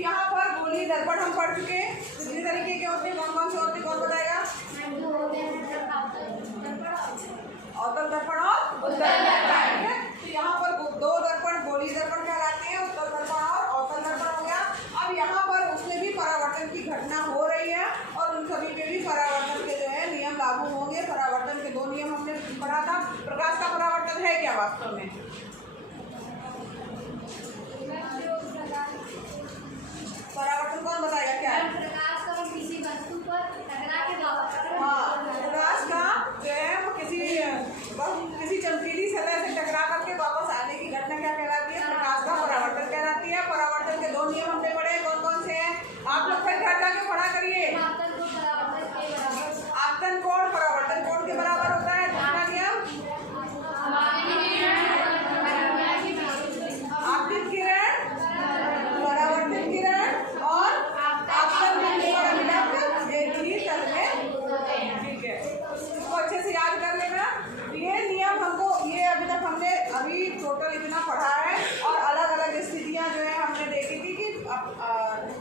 यहाँ पर गोली दर्पण हम पढ़ चुके हैं। कितने तरीके के होते हैं, कौन कौन से होते हैं, कौन बताएगा? अवतल दर्पण और उत्तल दर्पण है। तो यहाँ पर दो दर्पण गोली दर्पण कहलाते हैं, उत्तल दर्पण और अवतल दर्पण हो गया। अब यहाँ पर उसमें भी परावर्तन की घटना हो रही है और उन सभी पे भी परावर्तन के जो है नियम लागू होंगे। परावर्तन के दो नियम हमने पढ़ा था। प्रकाश का परावर्तन है क्या वास्तव में? परावर्तन कौन बताएगा क्या है? प्रकाश का किसी वस्तु पर टकरा के वापस। हाँ, प्रकाश का जो है वो किसी चमकीली सतह से टकरा करके वापस आने की घटना क्या कहलाती है? प्रकाश का परावर्तन कहलाती है। परावर्तन के दो नियम हमने पढ़े, कौन कौन से हैं? आप लोग फिर घर जाके पढ़ा करिए। आपतन कोण परावर्तन कोण के बराबर होता है। दूसरा नियम आपतित किरण परावर्तित किरण और आपतन बिंदु का मिलाकर एक ही तल में, ठीक है, इसको अच्छे से याद कर लेना। ये नियम हमको ये अभी टोटल इतना पढ़ा है और अलग अलग स्थितियां जो है हमने देखी थी कि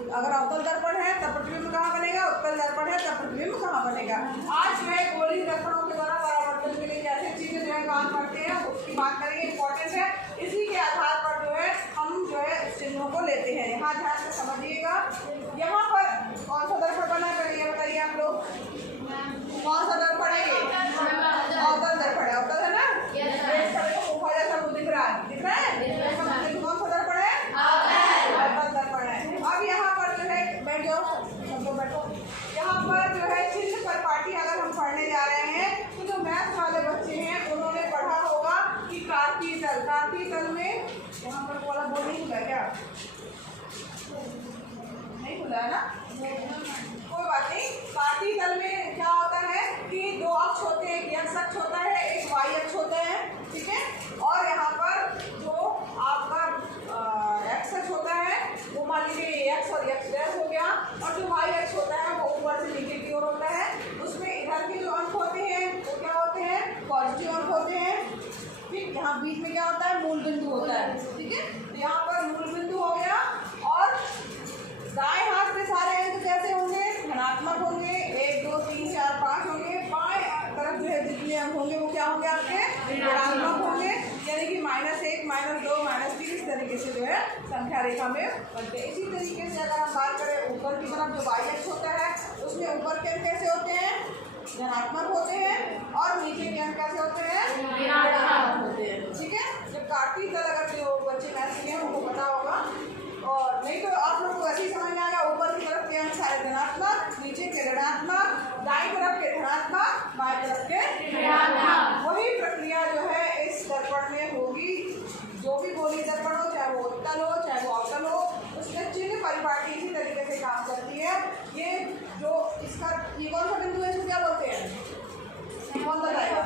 अगर अवतल दर्पण है तब प्रतिबिंब कहाँ बनेगा, उत्तल दर्पण है तब प्रतिबिंब कहाँ बनेगा। आज जो है गोली दर्पणों के द्वारा परावर्तन के लिए कैसे चीजें जो है काम करते हैं उसकी बात करेंगे, इंपॉर्टेंट है। इसी के आधार पर जो है हम जो है चिन्हों को लेते हैं। यहाँ ध्यान से समझिएगा, यहाँ पर कौन सा दर्पण बना है ये बताइए आप लोग। कौन सा दर्पण है ये? अवतल दर्पण है। अवतल है ना? दिख रहा है? कौन सा दर्पण है? अवतल दर्पण है। अब यहाँ पर जो है बैठ जाओ, सबको बैठो। यहाँ पर जो है चिन्ह पर पाठी अगर हम पढ़ने जा रहे हैं तो जो मैथ वाले बच्चे हैं उन्होंने पढ़ा होगा कि कार्तीय तल में यहाँ पर वाला बोर्ड नहीं खुला क्या? नहीं खुला है ना? कोई बात नहीं। कार्तीय तल में क्या होता है कि दो अक्ष होते हैं, एक एक्स अक्ष होता है, एक वाई अक्ष होता है, ठीक है। और यहाँ पर जो आपका एक्स अक्ष होता है वो मान लीजिए एक्स और एक्स डैश हो गया, और जो वाई अक्ष होता है वो ऊपर से नीचे की ओर होता है। उसमें इधर के जो अंक होते हैं वो क्या होते हैं? पॉजिटिव अंक होते हैं, ठीक। यहाँ बीच में क्या होता है? मूल बिंदु होता है, ठीक है। तो यहाँ पर मूल बिंदु हो गया और दाएं हाथ पे सारे अंक कैसे होंगे? धनात्मक होंगे। 1 2 3 4 5 होंगे। बाएं तरफ जो है जितने अंक होंगे वो क्या होंगे? आपके ऋणात्मक होंगे, यानी कि -1 -2 -3 इस तरीके से जो है संख्या रेखा में बनते हैं। इसी तरीके से अगर हम बात करें ऊपर की तरफ जो वाई अक्ष होता है उसमें ऊपर के अंक कैसे होते हैं? धनात्मक होते हैं और नीचे के अंक कैसे होते हैं? ऋणात्मक होते हैं, ठीक है। जब कार्तीय तल अगर जो बच्चे मैथ के हैं उनको पता होगा, और नहीं तो आप लोग को ऐसे ही समझ में आएगा। ऊपर की तरफ के अंक सारे धनात्मक, नीचे के ऋणात्मक, दाईं तरफ के धनात्मक, बाएं तरफ के ऋणात्मक। वही प्रक्रिया जो है इस दर्पण में होगी। जो भी गोली दर्पण हो, चाहे वो उत्तल हो चाहे वो अवतल हो, उसमें चिन्ह परिपाटी इसी तरीके से काम करती है। ये जो इसका ये कौन सा बिंदु है इसको क्या बोलते हैं? कौन बताएगा?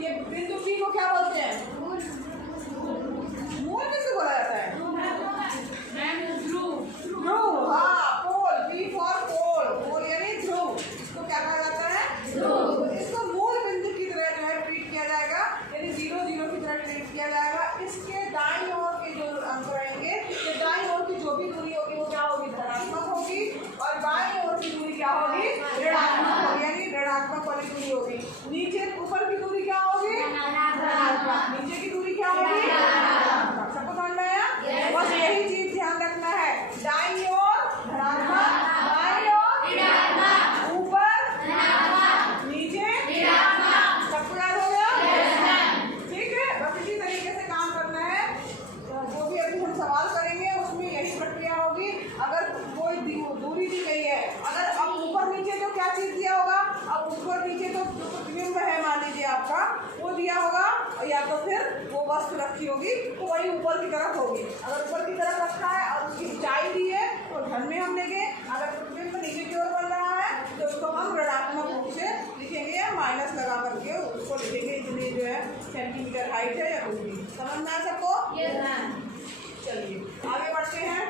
ये बिंदु पी को क्या बोलते हैं? मूल बिंदु बोला जाता है। ध्रुव, हाँ, पोल, बी फॉर पोल, पोल यानी ध्रुव। इसको क्या कहा जाता है? ध्रुव। इसको मूल बिंदु की तरह जो है ट्रीट किया जाएगा, यानी 0 0 की तरह ट्रीट किया जाएगा। इसके दाईं ओर के जो अंक रहेंगे, तो दाईं ओर की जो भी दूरी होगी वो क्या होगी? धनात्मक होगी, और बाईं ओर की दूरी क्या होगी? ऋणात्मक होगी, यानी ऋणात्मक वाली दूरी होगी। नीचे ऊपर की दूरी क्या होगी? धनात्मक। नीचे की दूरी क्या होगी? सबको समझ में आया? बस यही चीज ध्यान रखना है। दाईं ओर धनात्मक, बाईं ओर ऋणात्मक, ऊपर धनात्मक, नीचे ऋणात्मक। सबको याद हो गया? ठीक है। बस इसी तरीके से काम करना है। जो भी अभी हम सवाल करेंगे उसमें यही प्रक्रिया होगी। अगर कोई दूरी दी गई है, अगर अब ऊपर नीचे तो क्या चीज दिया होगा? अब ऊपर नीचे तो जो प्रतिबिंब है मान लीजिए आपका वो दिया होगा, या तो फिर वो वस्तु रखी होगी तो वही ऊपर की तरफ होगी। अगर ऊपर की तरफ रखा है और उसकी ऊंचाई दी है तो धन में हम लेंगे। अगर प्रतिबिंब नीचे की ओर बन रहा है तो उसको हम ऋणात्मक रूप से लिखेंगे या माइनस लगा करके उसको लिखेंगे, इतनी जो है सेंटीमीटर हाइट है या कुछ भी। समझ में आ सबको? चलिए आगे बढ़ते हैं।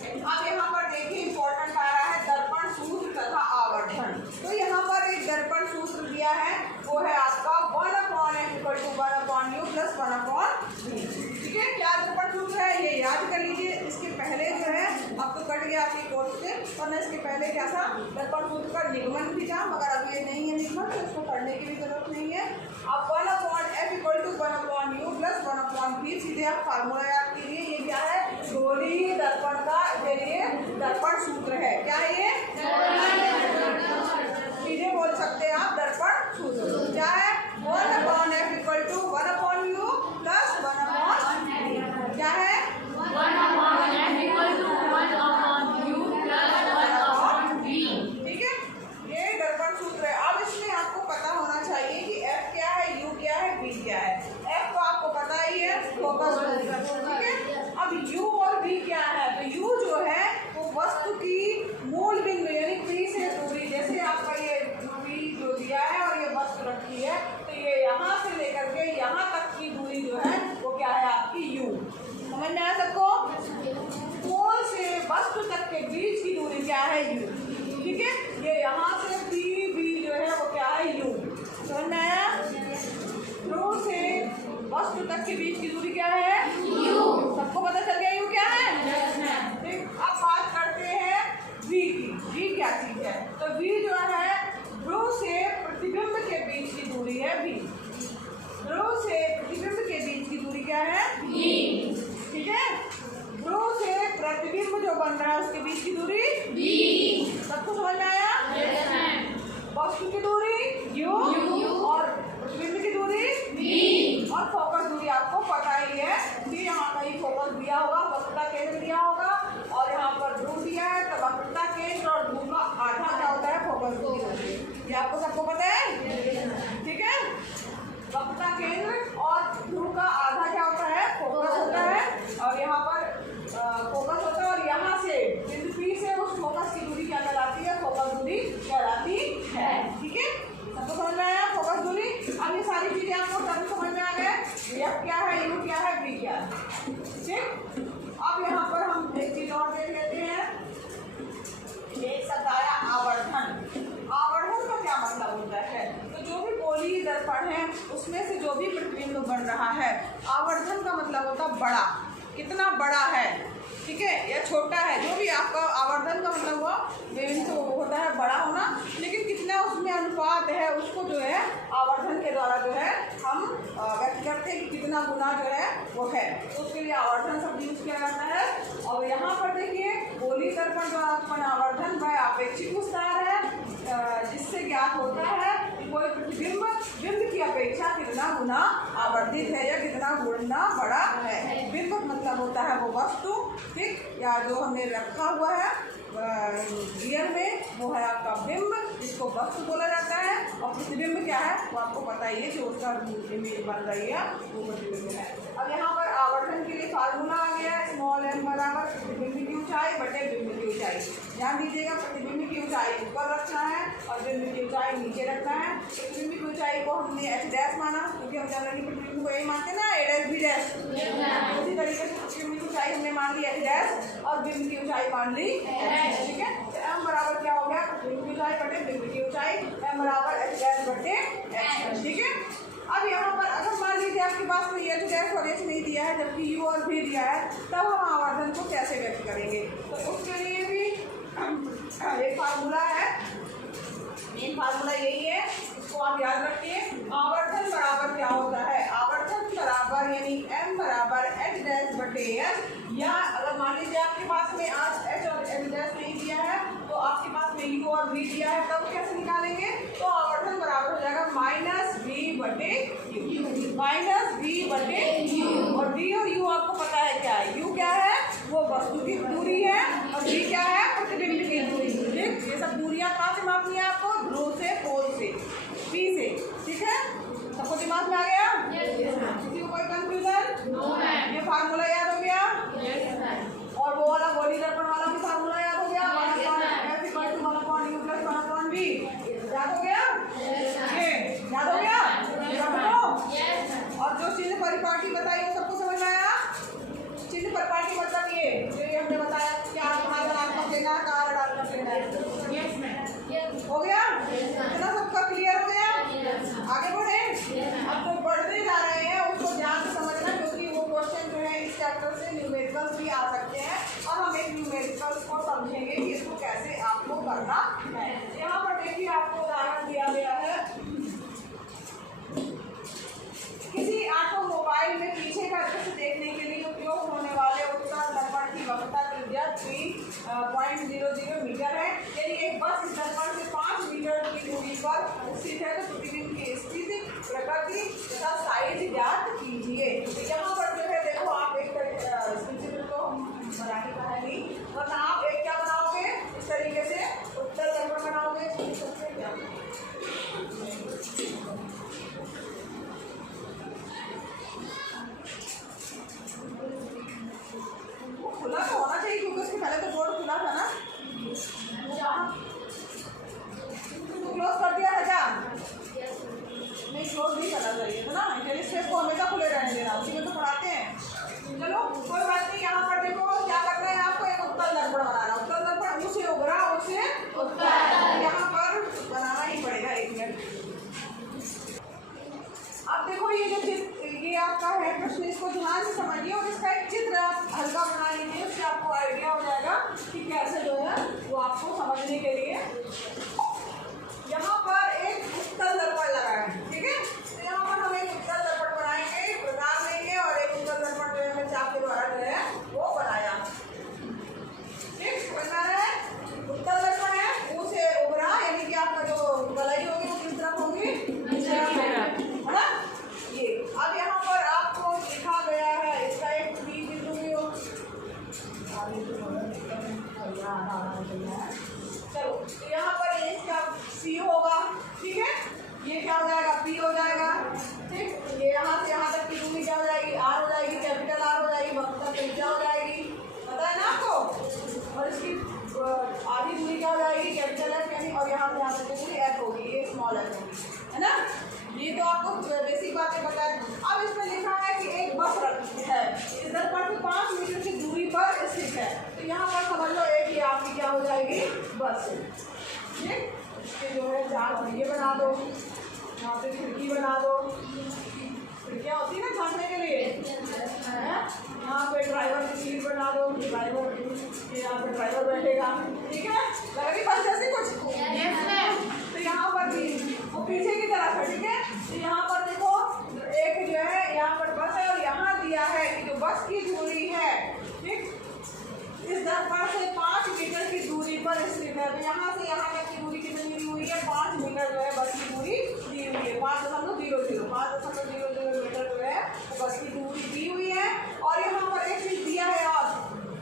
अब यहाँ पर देखिए इंपॉर्टेंट आ रहा है दर्पण सूत्र तथा आवर्धन। तो यहाँ पर एक दर्पण सूत्र दिया है, वो है आपका 1/m = 1/u + 1/v। ठीक है, क्या दर्पण सूत्र है ये याद कर लीजिए। इसके पहले और न इसके पहले क्या था, दर्पण सूत्र का निगमन भी था, मगर अब ये नहीं है निगमन, तो इसको पढ़ने की भी जरूरत नहीं है। अब 1/f = 1/u + 1/v, सीधे आप फार्मूला याद कीजिए। ये क्या है, गोलीय दर्पण का ये दर्पण सूत्र है। क्या है ये, सीधे बोल सकते हैं आप, दर्पण सूत्र क्या है, 1/f = 1/u + 1/v। क्या है, 1/f = 1/u + 1/v। ठीक है, ये दर्पण सूत्र है। अब इसमें आपको पता होना चाहिए कि F क्या है, U क्या है, V क्या है। F तो आपको पता ही है, फोकस दूरी, ठीक है। अब U और V क्या है, तो U जो है वो वस्तु की मूल बिंदु यानी P से दूरी, जैसे आपका ये V जो दिया है और ये वस्तु रखी है, तो ये यहाँ से लेकर के यहाँ तक की दूरी जो है वो क्या है आपकी U। समझ में आया सबको, पोल से वस्तु तक के बीच की दूरी क्या है, U, ठीक है। ये यहाँ से P V जो है वो क्या है, U। समझ में आया, ध्रुव से वस्तु तक के बीच की दूरी क्या है, U। सबको पता चल गया U क्या है, ठीक। अब बात करते हैं V की। V क्या चीज है, तो V जो है ध्रुव से प्रतिबिंब के बीच की दूरी है V। ध्रुव से प्रतिबिंब के बीच की दूरी क्या है, V, ठीक है। ध्रुव से प्रतिबिंब जो बन रहा है उसके बीच की दूरी V। सबको समझ में आया, वस्तु की दूरी U और प्रतिबिंब की दूरी V और फोकस दूरी आपको पता ही है कि यहाँ कहीं फोकस दिया होगा, वक्रता केंद्र दिया होगा और यहाँ पर ध्रुव दिया है, तो वक्रता केंद्र और ध्रुव का आधा क्या होता है, फोकस दूरी। ये आपको सबको पता है, ठीक है। वक्रता केंद्र और ध्रुव का आधा क्या होता है, फोकस होता है, और यहाँ पर फोकस होता है, और यहाँ से बिंदु P से उस फोकस की दूरी क्या कहलाती है, फोकस दूरी कहलाती है, ठीक है। सबको समझ में आया फोकस दूरी। अब ये सारी चीजें आपको सब समझ में आ गए, F क्या है, U क्या है, V क्या है, ठीक। अब यहाँ पर हम एक चीज और देख लेते हैं, एक शब्द आया आवर्धन। आवर्धन का क्या मतलब होता है, तो जो भी गोलीय दर्पण है उसमें से जो भी प्रतिबिंब बन रहा है, आवर्धन का मतलब होता है बड़ा, कितना बड़ा है, ठीक है, या छोटा है, जो भी आपका आवर्धन का मतलब हुआ वेव तो होता है बड़ा होना, लेकिन कितना उसमें अनुपात है उसको जो है आवर्धन के द्वारा जो है हम व्यक्त करते हैं कि कितना गुना जो है वो है, तो उसके लिए आवर्धन शब्द यूज किया जाता है। और यहाँ पर देखिए गोलीय दर्पण द्वारा उत्पन्न आवर्धन वह आपेक्षिक विस्तार है, जिससे ज्ञात होता है कि कोई प्रतिबिंब बिंब की अपेक्षा कितना गुना आवर्धित है या कितना गुना बड़ा है। बिंब मतलब होता है वो वस्तु, ठीक, या जो हमने रखा हुआ है गियर में वो है आपका बिंब, जिसको वस्तु बोला जाता है, और प्रतिबिंब क्या है वो आपको पता ही है, जो उसका इमेज बन रही है वो प्रतिबिंब है। अब यहाँ पर आवर्धन के लिए फार्मूला आ गया, स्मॉल m बराबर प्रतिबिंब की ऊंचाई बटे बिंब की ऊंचाई। ध्यान दीजिएगा, प्रतिबिंब की ऊंचाई ऊपर रखना है और बिंब की ऊंचाई नीचे रखना है। प्रतिबिंब की ऊंचाई को हमने h' माना, क्योंकि हम जनरली प्रतिबिंब को यही मानते हैं ना, a' b'। उसी तरीके से प्रतिबिंब की ऊंचाई हमने मान ली h' और बिंब की ऊंचाई मान ली, ठीक है। m बराबर क्या हो गया, प्रतिबिंब की ऊंचाई बटे बिंब की ऊंचाई, m बराबर h' बटे h, ठीक है। अब यहाँ पर अगर मान लीजिए आपके पास कोई h' और h नहीं दिया है जबकि u और v दिया है, तब हम आवर्धन को कैसे व्यक्त करेंगे, तो उसके लिए भी एक फार्मूला है, मेन फार्मूला यही है, इसको आप याद रखिए। आवर्धन बराबर क्या होता है, आवर्धन बराबर यानी m बराबर h' बटे h, या अगर मान लीजिए आपके पास में आज h और h' नहीं दिया है तो आपके पास में u और v दिया है, तब कैसे निकालेंगे, तो आवर्धन बराबर हो जाएगा -v बटे u, -v बटे u। और v और u आपको पता है क्या है, u क्या है वो वस्तु की दूरी है और v क्या है प्रतिबिंब की दूरी, ठीक। ये सब दूरियां कहाँ से मापनी है आपको, ध्रुव से, पोल से, p से, ठीक है। सबको दिमाग में आ गया, किसी को कोई कंफ्यूजन, ये फार्मूला याद हो गया, और वो वाला गोलीय दर्पण वाला भी फार्मूला याद हो गया, 1/f = 1/u + 1/v, याद हो गया, ये याद हो गया, और जो चिन्ह परिपाटी बताई वो सबको समझ में आया। चिन्ह परिपाटी मतलब ये जो हमने बताया की तथा साइज ज्ञात कीजिए। तो यहाँ पर जो है देखो आप एक प्रिंसिपल को बनाने का है नहीं, वरना आप एक क्या बनाओगे इस तरीके से उत्तल दर्पण बनाओगे। क्या खुला तो होना चाहिए क्योंकि उसके पहले तो बोर्ड खुला था ना, क्लोज कर दिया था क्या? नहीं, क्लोज नहीं करना चाहिए था ना, टेलीस्कोप को हमेशा खुले रहने देना, उसी में तो पढ़ाते हैं। चलो कोई बात नहीं। यहाँ पर देखो क्या करना है आपको, एक उत्तल दर्पण बनाना। उत्तल दर्पण उसे उभरा उसे उत्तल, यहाँ पर बनाना ही पड़ेगा। एक मिनट, अब देखो ये जो ये आपका है प्रश्न, इसको ध्यान से समझिए और इसका एक चित्र आप हल्का बना लीजिए, उससे आपको आइडिया हो जाएगा कि कैसे जो है वो आपको समझने के लिए। यहाँ पर एक उत्तल दर्पण लगा है, ठीक है। तो यहाँ पर हम एक उत्तल दर्पण बनाएंगे, प्रकार लेंगे और एक उत्तल दर्पण जो है चाप के द्वारा जो है वो बनाया। ठीक, बनना है उत्तल दर्पण है, मुंह से उभरा, यानी कि आपका जो गलाई होगी वो किस तरफ होगी, है ना। ये अब यहाँ पर आपको लिखा गया है, इसका एक बी बिंदु भी हो। चलो तो यहाँ पर इसका सी होगा, ठीक है। ये क्या हो जाएगा, पी हो जाएगा, ठीक। ये यहाँ से यहाँ तक की दूरी क्या हो जाएगी, आर हो जाएगी, कैपिटल आर हो जाएगी, वक्र त्रिज्या हो जाएगी, पता है ना आपको। और इसकी आधी दूरी क्या हो जाएगी, कैपिटल एफ, यानी और यहाँ से यहाँ तक की दूरी एफ होगी, ये स्मॉल एफ होगी, है ना। ये तो आपको बेसिक बातें पता है। अब इसमें लिखा है कि एक बस है, इस दर्पण से 5 मीटर की दूरी पर स्थित है। तो यहाँ पर समझ लो एक ये आपकी क्या हो जाएगी, बस, ठीक। इसके जो है 4 पहिए बना दो, यहाँ पे खिड़की बना दो, खिड़कियाँ होती है ना झाँकने के लिए, यहाँ पे ड्राइवर की सीट बना दो, ड्राइवर यहाँ पे ड्राइवर बैठेगा, ठीक है। लगा बस जैसे कुछ, तो यहाँ पर भी वो पीछे की तरफ है, ठीक है। तो यहाँ पर देखो एक जो है यहाँ पर बस है और यहाँ दिया है कि जो बस की दूरी है, ठीक, इस दर्पण से 5 मीटर की दूरी पर स्थित है। तो यहाँ से यहाँ तक की दूरी कितनी दी हुई है, 5 मीटर जो है बस की दूरी दी हुई है, 5.00 मीटर जो है बस की दूरी दी हुई है। और यहाँ पर एक चीज दिया है और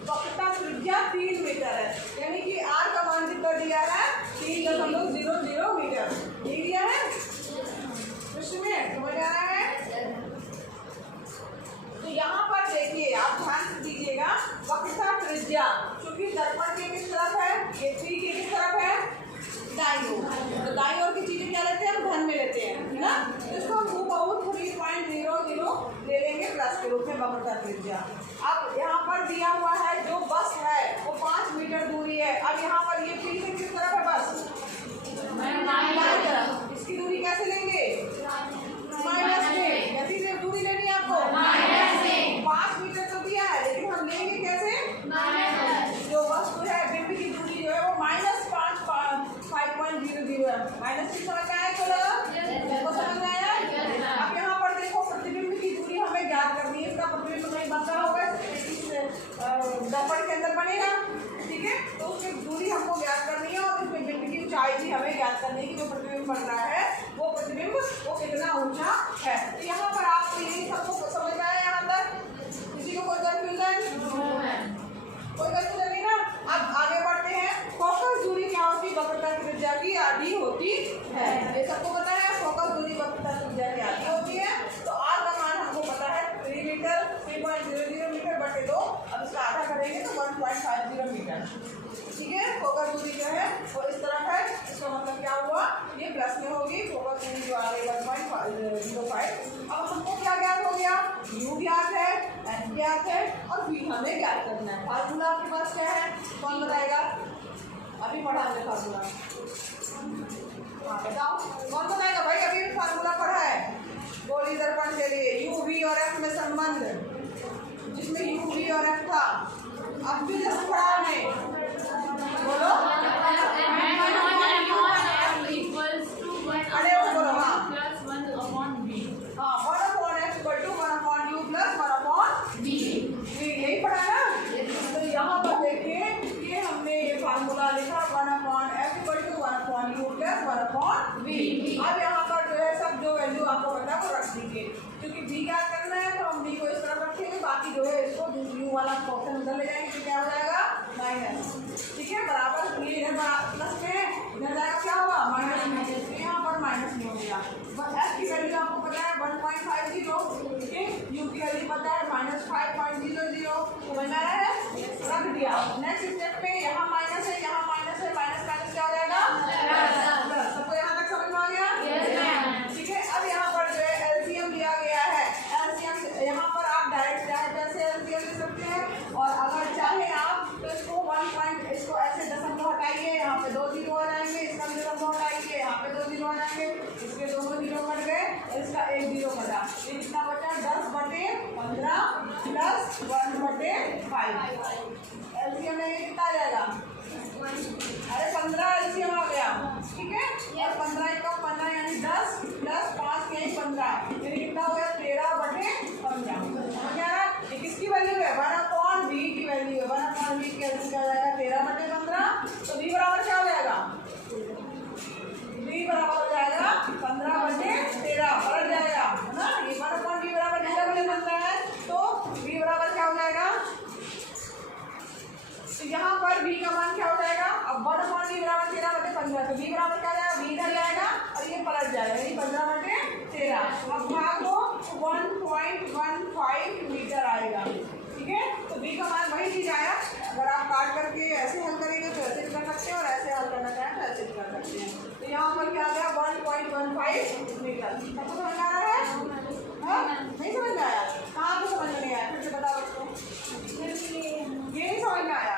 वक्रता त्रिज्या 3 मीटर है, यानी कि आर का मान कितना दिया है, 3.00 मीटर दिया है। इसमें समझ आ रहा है। तो यहाँ पर देखिए आप ध्यान से दीजिएगा, वक्रता त्रिज्या क्योंकि दर्पण के किस तरफ है, ये 3 के किस तरफ है, दाईं ओर। तो दाईं ओर की चीजें क्या लेते हैं, हम धन में लेते हैं, है ना। तो इसको हम बहुत 3.00 ले लेंगे प्लस के रूप में वक्रता त्रिज्या। अब यहाँ पर दिया हुआ है जो बस है वो 5 मीटर दूरी है। अब यहाँ पर ये पी से किस तरफ है, बस दाईं तरफ। इसकी दूरी कैसे लेंगे, माइनस में, कैसी दूरी लेनी है आपको, 5 मीटर तो दिया है, लेकिन हम लेंगे कैसे, जो वस्तु है बिंब की दूरी जो है वो -5.00 है। माइनस की समझ में आया, चलो समझ में आया। अब यहाँ पर देखो प्रतिबिंब की दूरी हमें ज्ञात करनी है, इसका प्रतिबिंब नहीं बन रहा होगा इस दर्पण के अंदर बनेगा, ठीक है। तो उसकी दूरी हमको ज्ञात करनी है और इसमें बिंब की ऊंचाई भी हमें ज्ञात करनी है कि जो प्रतिबिंब बन रहा है वो प्रतिबिंब वो कितना ऊंचा है। तो यहाँ पर आपको यही सबको समझ में आया यहाँ तक, किसी को कोई कंफ्यूजन, कोई कंफ्यूजन नहीं ना। अब आगे बढ़ते हैं, फोकस दूरी क्या होती है, वक्रता त्रिज्या की आधी होती है, ये सबको पता है। फोकस दूरी वक्रता त्रिज्या की आधी होती है। तो आर का मान हमको पता है 3 मीटर, 3.00 मीटर बटे 2। अब इसका आधा करेंगे तो 1.50 मीटर, ठीक है। फोकस दूरी जो है वो इस तरफ है, इसका मतलब क्या हुआ, ये प्लस में होगी, फोकस दूरी जो आ रही है 1.05। अब हमको क्या ज्ञात हो गया, यू ज्ञात है, एन ज्ञात है और वी हमें ज्ञात करना है। फार्मूला आपके पास क्या है, कौन बताएगा, अभी पढ़ा हमने फार्मूला, हाँ बताओ कौन बताएगा भाई, अभी भी फार्मूला पढ़ा है गोली दर्पण के लिए, यू वी और एफ में संबंध, जिसमें यू वी और एफ था। अब भी जैसे पढ़ा हमने, बोलो अरे वो बोलो, हाँ 1/f = 1/u + 1/v, यही पढ़ा ना। तो यहाँ पर देखिए ये हमने ये फार्मूला लिखा 1/f = 1/u + 1/v। अब यहाँ पर जो है सब जो वैल्यू आपको पता है वो रख बी क्या करना है, तो हम बी को इस तरफ रखेंगे, बाकी जो है इसको यू वाला ऑप्शन उधर ले जाएंगे, तो क्या हो जाएगा माइनस। ठीक है, बराबर ये इधर प्लस में इधर जाएगा, क्या होगा माइनस में, यहाँ पर माइनस में हो गया। बस एस की वैल्यू आपको पता है 1.50, ठीक है, यू की वैल्यू पता है -5.00, समझ में आ रहा है, रख दिया। नेक्स्ट स्टेप पे यहाँ माइनस है, यहाँ माइनस है, माइनस माइनस क्या हो जाएगा प्लस। सबको यहाँ तक समझ में आ गया? ठीक है, अब यहाँ पर जो है एलसीएम लिया गया है, एलसीएम यहाँ पर आप डायरेक्ट चाहे जैसे एलसीएम ले सकते हैं, और अगर चाहे आप तो इसको 1 पॉइंट इसको ऐसे दशमलव हटाइए, यहाँ पे 2 जीरो आ जाएंगे, इसका भी दशमलव हटाइए, यहाँ पे 2 जीरो आ जाएंगे, इसके दोनों जीरो कट गए, इसका एक जीरो बचा, ये कितना बचा 10/15 प्लस 1/5। एलसीएम में कितना आ जाएगा, अरे 15 एलसीएम आ गया, ठीक है, और 15 का 15 यानी 10 प्लस 5 के 15 यानी कितना हो गया 13/15। समझ आ रहा है, ये किसकी वैल्यू है 1/v की वैल्यू है, 1/v की वैल्यू क्या हो जाएगा 13/15, तो v बराबर क्या हो जाएगा, v बराबर हो जाएगा 15/13, पलट जाएगा है ना, ये 1/v बराबर 13/15 है, तो v बराबर क्या हो जाएगा, तो यहाँ पर v का मान क्या हो जाएगा, अब 1/v बराबर 13/15, तो v बराबर क्या हो जाएगा, v इधर जाएगा और ये पलट जाएगा, यानी 15/13। अब भाग दो 1.15 मीटर आएगा, ठीक है, तो v का मान वही चीज आया। अगर आप काट करके ऐसे हल करेंगे तो ऐसे भी कर सकते हैं, और ऐसे हल करना चाहें तो ऐसे भी कर सकते हैं। तो यहाँ पर क्या आ गया 1.15 मीटर। सबको समझ आ रहा है? हाँ, नहीं समझ में आया, कहाँ पे समझ में नहीं आया, फिर से बताओ उसको, ये नहीं समझ में आया।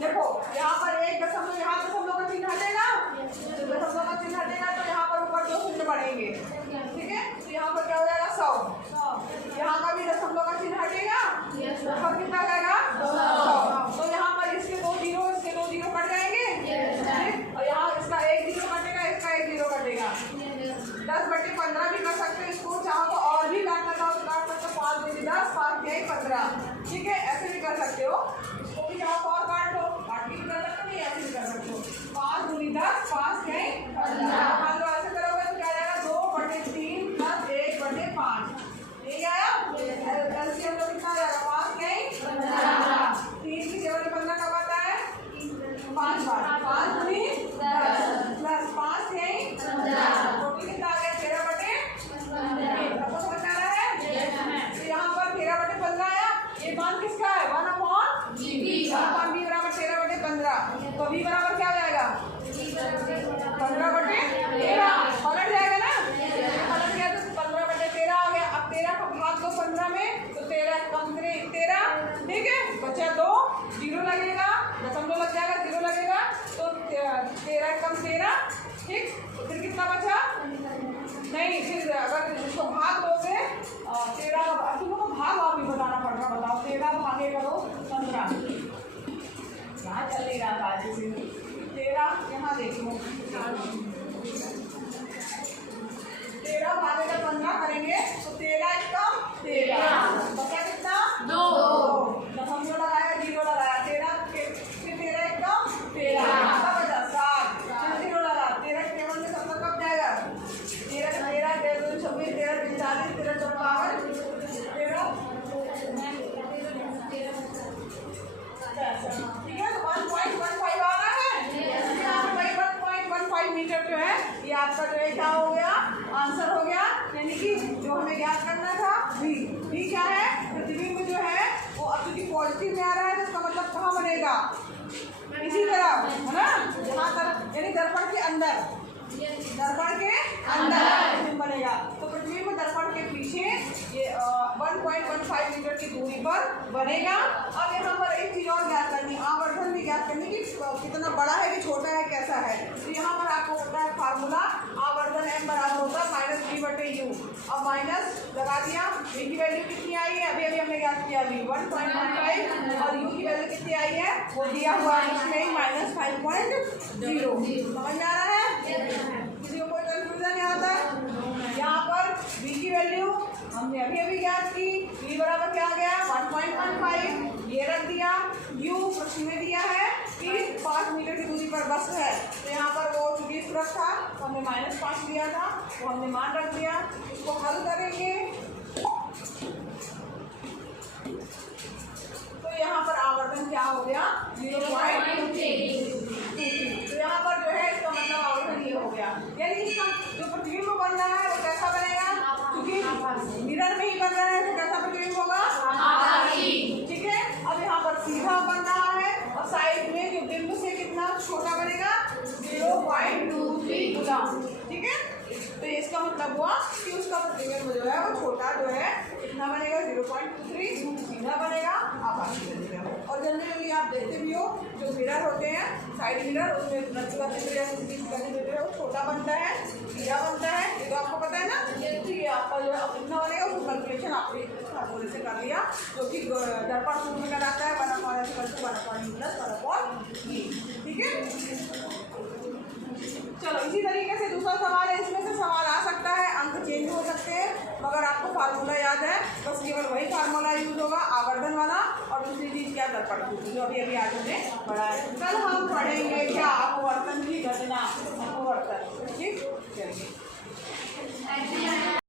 देखो यहाँ पर एक दशमलव, यहाँ दशमलव का चिन्ह हटेगा, तो दशमलव का चिन्ह हटेगा तो यहाँ पर ऊपर 2 शून्य बढ़ेंगे, ठीक है, तो यहाँ पर क्या हो जाएगा 100, यहाँ का भी दशमलव का चिन्ह हटेगा, ऊपर कितना आ जाएगा 100, तो यहाँ पर इसके 2 जीरो, इसके 2 जीरो कट जाएंगे, और यहाँ इसका 1 जीरो कटेगा, इसका 1 जीरो कटेगा, 10/15 भी कर सकते हो, इसको चाहो तो और भी काटना चाहो तो काट सकते हो, 5 दूनी 10, 5 के 15, ठीक है, ऐसे भी कर सकते हो, इसको भी चाहो तो और काट लो, काट भी कर सकते हो, ऐसे भी कर सकते हो, 5 दूनी 10, 5 के 15, मान लो ऐसे करोगे तो क्या जाएगा 2/3 प्लस 1/5, यही आया, एलसीएम तो कितना आ जाएगा 5 के 15, 3 की जगह 15 कब आता है 5 बार, 5 दूनी 10 प्लस 5 के 15, टोटल कितना आ गया 13/15। सबको समझ आ रहा है? तो यहाँ पर 13/15 आया, ये मान किसका है 1/v बराबर 13/15, तो v बराबर क्या हो जाएगा 15/13, पलट जाएगा ना, पलट गया तो 15/13 आ गया। अब 13 का भाग दो 15 में, तो 13 कम 13, ठीक है, बचा 2, जीरो लगेगा, दशमलव लग जाएगा, जीरो लगेगा, तो 13 कम 13, ठीक, तो फिर कितना बचा, नहीं फिर अगर इसको भाग दोगे 13 का, तुम लोगों को भाग और भी बताना पड़ रहा, बताओ 13 भागे करो 15, यहाँ चल नहीं रहा था आज से, 13 यहाँ देखो 13 भागे का 15 करेंगे, तो 13 कम 13, बचा कितना 2, दशमलव लगाया, जीरो लगाया, 13 फिर 13 कम 13, बचा 7, फिर जीरो लगा, 13 के टेबल में सबका कब जाएगा 13 13 13 26 13 45 13 54 ठीक है, 1.15 आ रहा है, यहाँ पर 1.15 मीटर जो है ये आपका जो है क्या हो गया, आंसर हो गया, यानी कि जो हमें ज्ञात करना था v क्या है, पृथ्वी में जो है वो अब क्योंकि पॉजिटिव में आ रहा है, तो इसका मतलब कहाँ बनेगा, इसी तरह है ना, यहाँ तरफ यानी दर्पण के अंदर बनेगा, तो पृथ्वी में दर्पण के पीछे ये 1.15 मीटर की दूरी पर बनेगा। अब यहाँ पर एक चीज और ज्ञात करनी, आवर्धन भी ज्ञात करनी कि कितना बड़ा है कि छोटा है कैसा है, तो यहाँ पर आपको होता है फार्मूला, आवर्धन m बराबर होता है -v/u। अब माइनस लगा दिया, v की वैल्यू कितनी आई है, अभी हमने ज्ञात किया v 1.15, और u की वैल्यू कितनी आई है वो दिया हुआ है इसमें -5.0। समझ में आ रहा है, किसी को कोई कंफ्यूजन नहीं आता है। यहाँ पर v की वैल्यू हमने अभी ज्ञात की, v बराबर क्या आ गया 1.15, ये रख दिया, u प्रश्न में दिया है कि 5 मीटर की दूरी पर बस है, तो यहाँ पर वो चूंकि सुरख था तो हमने -5 दिया था, वो हमने मान रख दिया, इसको हल करेंगे तो यहाँ पर आवर्तन क्या हो गया 0.23। तो यहाँ पर जो है इसका मतलब आवर्तन ये हो गया, यानी इसका जो प्रतिबिंब बन रहा है वो कैसा बनेगा, क्योंकि मिरर में ही बन रहा है तो कैसा प्रतिबिंब होगा, ठीक है। अब यहाँ पर सीधा बन रहा है और साइड में जो बिंदु से कितना छोटा बनेगा 0.23 गुना, ठीक है। तो इसका मतलब हुआ कि उसका प्रतिबिंब जो है वो छोटा जो है कितना बनेगा 0.23 सीधा बनेगा, आभासी बनेगा। और जनरली आप देखते भी हो जो मिरर होते हैं साइड मिरर उसमें वो छोटा बनता है सीधा बनता है, ये तो आपको पता है ना। ठीक है, आपका जो कितना बनेगा वो कैलकुलेशन आपने फार्मूले से कर लिया, जो कि दर्पण सूत्र में आता है 1/1+1/e, ठीक है। चलो इसी तरीके से दूसरा सवाल है, इसमें से सवाल आ सकता है, अंक चेंज हो सकते हैं, मगर आपको फार्मूला याद है, बस केवल वही फार्मूला यूज होगा आवर्धन वाला, और दूसरी चीज क्या दर्पण सूत्र जो अभी आज हमने पढ़ा है। कल हम पढ़ेंगे क्या अपवर्तन की घटना, अपवर्तन, ठीक चलिए।